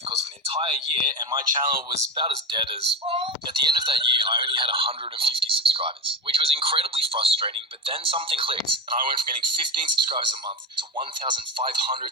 the course of an entire year, and my channel was about as dead as... At the end of that year, I only had 150 subscribers, which was incredibly frustrating, but then something clicked, and I went from getting 15 subscribers a month to 1,500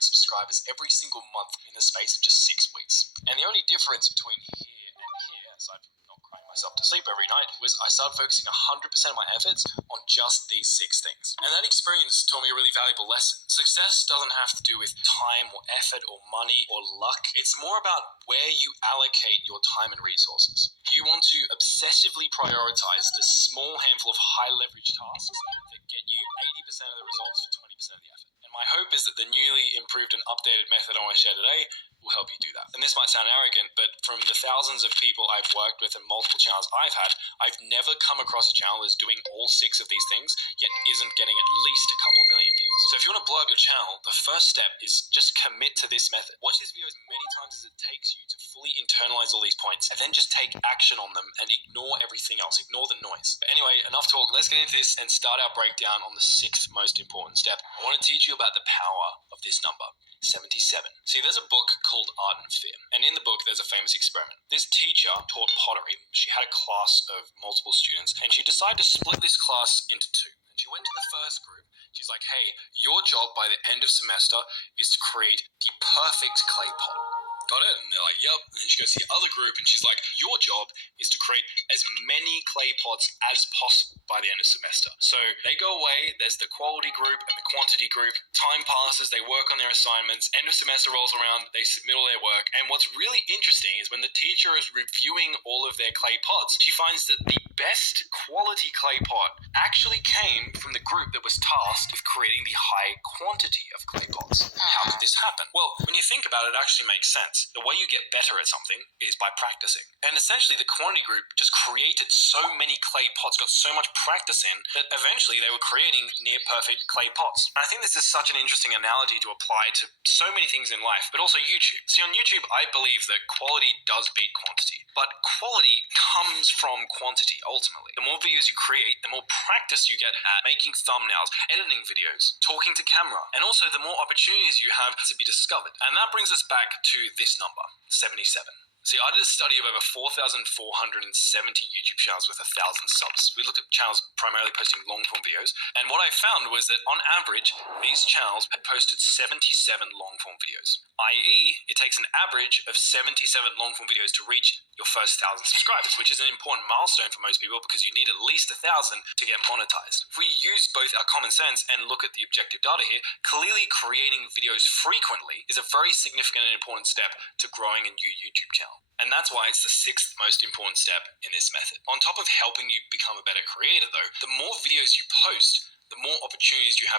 subscribers every single month in the space of just 6 weeks. And the only difference between here and here, aside from not crying myself to sleep every night, was I started focusing 100% of my efforts on just these 6 things. And that experience taught me a really valuable lesson. Success doesn't have to do with time or effort or money or luck. It's more about where you allocate your time and resources. You want to obsessively prioritize the small handful of high leverage tasks that get you 80% of the results for 20% of the effort. And my hope is that the newly improved and updated method I want to share today will help you do that. And this might sound arrogant, but from the thousands of people I've worked with and multiple channels I've had, I've never come across a channel that's doing all 6 of these things, yet isn't getting at least a couple million views. So if you want to blow up your channel, the first step is just commit to this method. Watch this video as many times as it takes you to fully internalize all these points, and then just take action on them and ignore everything else, ignore the noise. But anyway, enough talk, let's get into this and start our breakdown on the 6th most important step. I want to teach you about the power of this number. 77. See, there's a book called Art and Fear, and in the book there's a famous experiment. This teacher taught pottery. She had a class of multiple students, and she decided to split this class into 2. And she went to the first group. She's like, hey, your job by the end of semester is to create the perfect clay pot. Got it? And they're like, yep. And then she goes to the other group and she's like, your job is to create as many clay pots as possible by the end of semester. So they go away, there's the quality group and the quantity group. Time passes, they work on their assignments, end of semester rolls around, they submit all their work. And what's really interesting is when the teacher is reviewing all of their clay pots, she finds that the best quality clay pot actually came from the group that was tasked with creating the high quantity of clay pots. How could this happen? Well, when you think about it, it actually makes sense. The way you get better at something is by practicing. And essentially the quantity group just created so many clay pots, got so much practice in, that eventually they were creating near perfect clay pots. And I think this is such an interesting analogy to apply to so many things in life, but also YouTube. See, on YouTube, I believe that quality does beat quantity, but quality comes from quantity ultimately. The more videos you create, the more practice you get at making thumbnails, editing videos, talking to camera, and also the more opportunities you have to be discovered. And that brings us back to this number, 77. See, I did a study of over 4,470 YouTube channels with 1,000 subs. We looked at channels primarily posting long-form videos, and what I found was that on average, these channels had posted 77 long-form videos. I.e., it takes an average of 77 long-form videos to reach your first 1,000 subscribers, which is an important milestone for most people because you need at least 1,000 to get monetized. If we use both our common sense and look at the objective data here, clearly creating videos frequently is a very significant and important step to growing a new YouTube channel. And that's why it's the 6th most important step in this method. On top of helping you become a better creator though, the more videos you post, the more opportunities you have